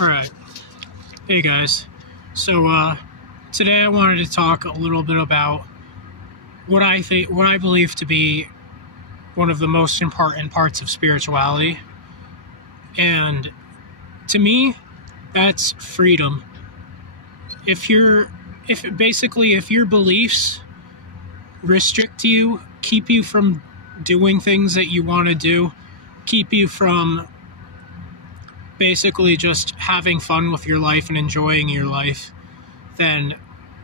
Alright. Hey guys. So today I wanted to talk a little bit about what I believe to be one of the most important parts of spirituality. And to me, that's freedom. If you're if your beliefs restrict you, keep you from doing things that you want to do, keep you from basically just having fun with your life and enjoying your life, then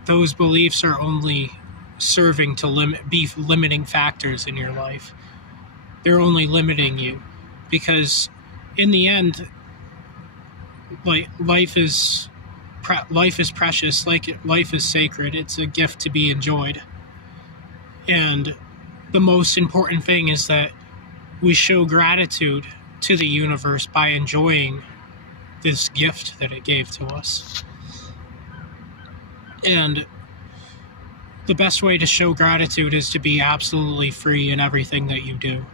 those beliefs are only serving to be limiting factors in your life. They're only limiting you because in the end, like life is precious, life is sacred. It's a gift to be enjoyed. And the most important thing is that we show gratitude to the universe by enjoying this gift that it gave to us. And the best way to show gratitude is to be absolutely free in everything that you do.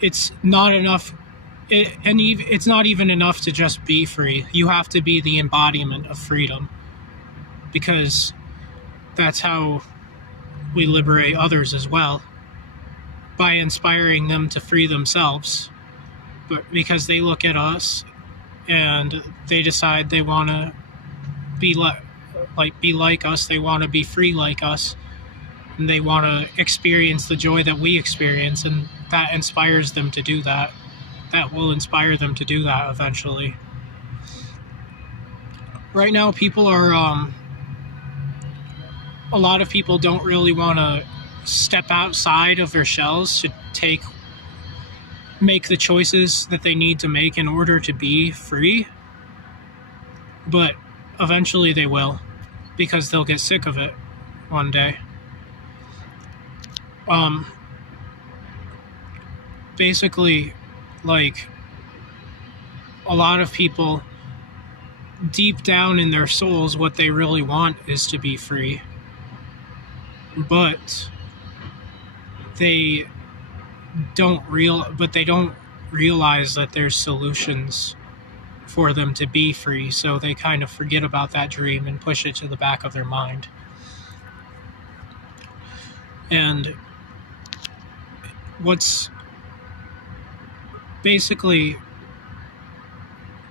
It's not enough, it's not even enough to just be free. You have to be the embodiment of freedom, because that's how we liberate others as well, by inspiring them to free themselves. But because they look at us and they decide they want to be like us, they want to be free like us, and they want to experience the joy that we experience, and that inspires them to do that. That will inspire them to do that eventually. Right now, a lot of people don't really want to step outside of their shells to make the choices that they need to make in order to be free. But eventually they will, because they'll get sick of it one day. Basically, like, a lot of people, deep down in their souls, what they really want is to be free. But they don't realize that there's solutions for them to be free, so they kind of forget about that dream and push it to the back of their mind. And what's basically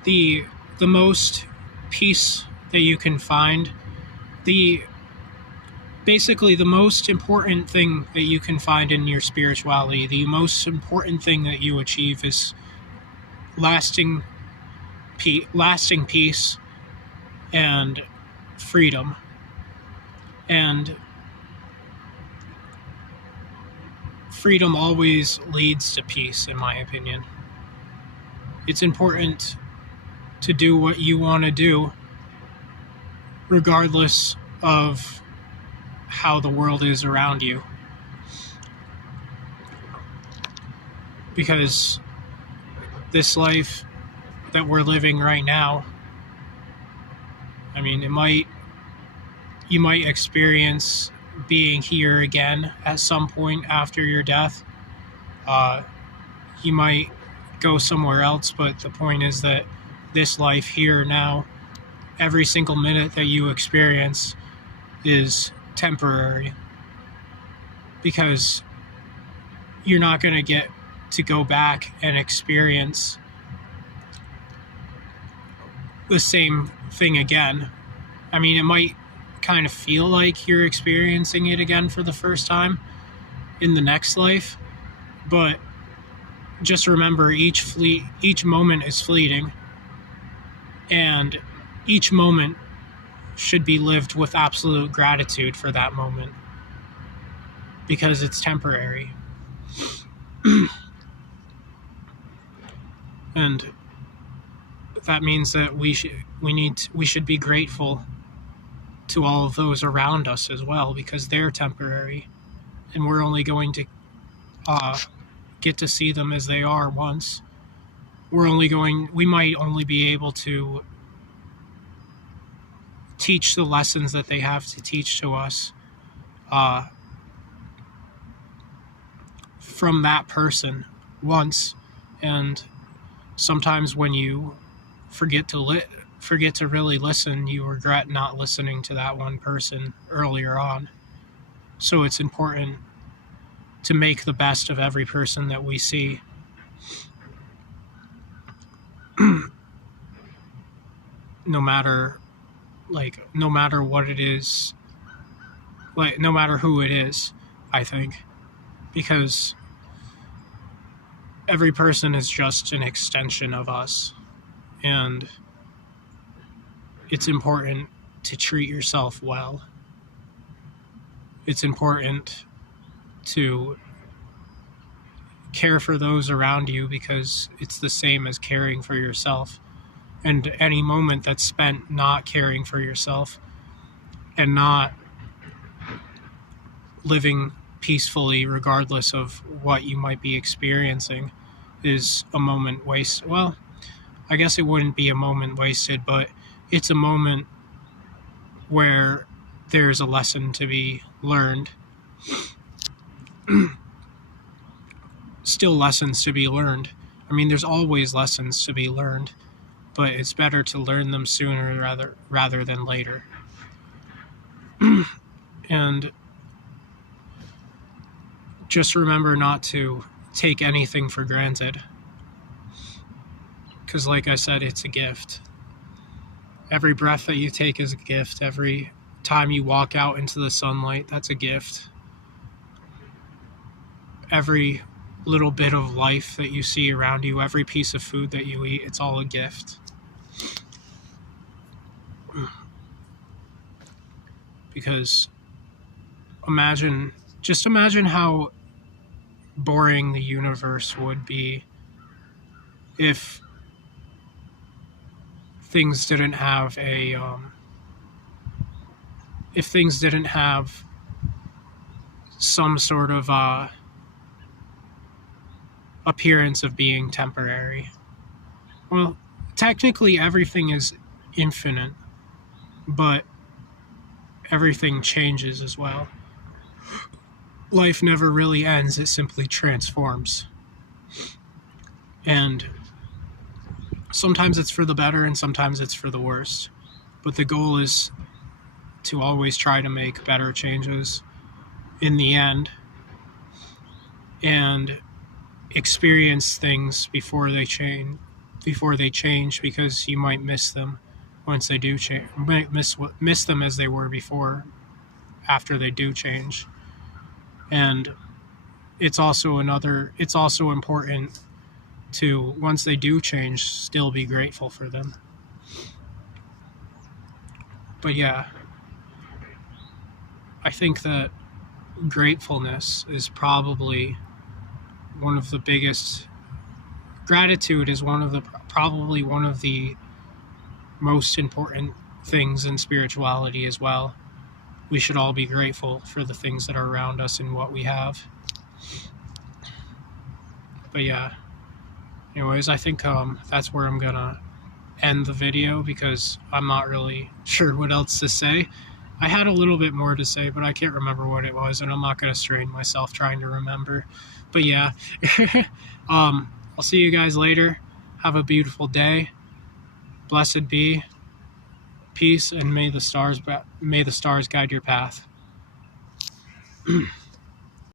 the most peace that you can find, basically the most important thing that you can find in your spirituality, the most important thing that you achieve is lasting peace and freedom. And freedom always leads to peace, in my opinion. It's important to do what you want to do, regardless of how the world is around you. Because this life that we're living right now, I mean, you might experience being here again at some point after your death. You might go somewhere else, but the point is that this life here now, every single minute that you experience is temporary, because you're not going to get to go back and experience the same thing again. I mean, it might kind of feel like you're experiencing it again for the first time in the next life, but just remember, each moment is fleeting, and each moment should be lived with absolute gratitude for that moment, because it's temporary. And that means that we should be grateful to all of those around us as well, because they're temporary, and we're only going to get to see them as they are once. We might only be able to teach the lessons that they have to teach to us from that person once. And sometimes when you forget to really listen, you regret not listening to that one person earlier on. So it's important to make the best of every person that we see. No matter what it is, no matter who it is, I think, because every person is just an extension of us, and it's important to treat yourself well. It's important to care for those around you, because it's the same as caring for yourself. And any moment that's spent not caring for yourself and not living peacefully regardless of what you might be experiencing is a moment wasted. Well, I guess it wouldn't be a moment wasted, but it's a moment where there's a lesson to be learned. Still lessons to be learned. I mean, there's always lessons to be learned, but it's better to learn them sooner rather than later. And just remember not to take anything for granted, because like I said, it's a gift. Every breath that you take is a gift. Every time you walk out into the sunlight, that's a gift. Every little bit of life that you see around you, every piece of food that you eat, it's all a gift. Because just imagine how boring the universe would be if things didn't have some sort of appearance of being temporary. Well, technically everything is infinite, but everything changes as well. Life never really ends, it simply transforms. And sometimes it's for the better and sometimes it's for the worst. But the goal is to always try to make better changes in the end, and experience things before they change, because you might miss them once they do change. You might miss them as they were before, after they do change. And it's also important to, once they do change, still be grateful for them. But yeah, I think that gratefulness is probably one of the biggest. Gratitude is probably one of the most important things in spirituality as well. We should all be grateful for the things that are around us and what we have. But yeah, anyways, I think that's where I'm gonna end the video, because I'm not really sure what else to say. I had a little bit more to say, but I can't remember what it was, and I'm not gonna strain myself trying to remember. But yeah, I'll see you guys later. Have a beautiful day. Blessed be. Peace, and may the stars guide your path.